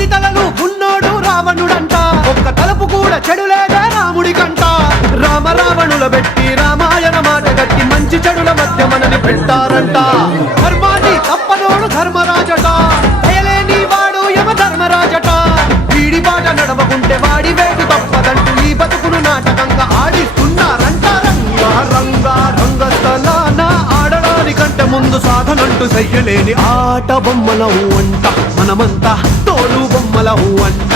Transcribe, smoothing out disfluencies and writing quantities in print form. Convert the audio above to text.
10 తలలు ఉన్నోడు రావణుడంట, ఒక్క తలపు కూడా చెడులేదే రాముడి కంట. రామ రావణుల పెట్టి రామాయణ మాట గట్టి మంచి చెడుల మధ్య మనని పెట్టారంట. ధర్మాన్ని తప్పనోడు ధర్మరాజట, దయలేని వాడు యమ ధర్మరాజట. వీడి బాట నడవకుంటే వాడి వేటు తప్పదంటూ ఈ బతుకును నాటకంగా ఆడిస్తున్నారంట. రంగా రంగా రంగస్థలాన ఆడడానికంటే ముందు సాధనంటూ చెయ్యలేని ఆట బొమ్మలవు అంట, మనమంతా తోలు బొమ్మలవు అంట.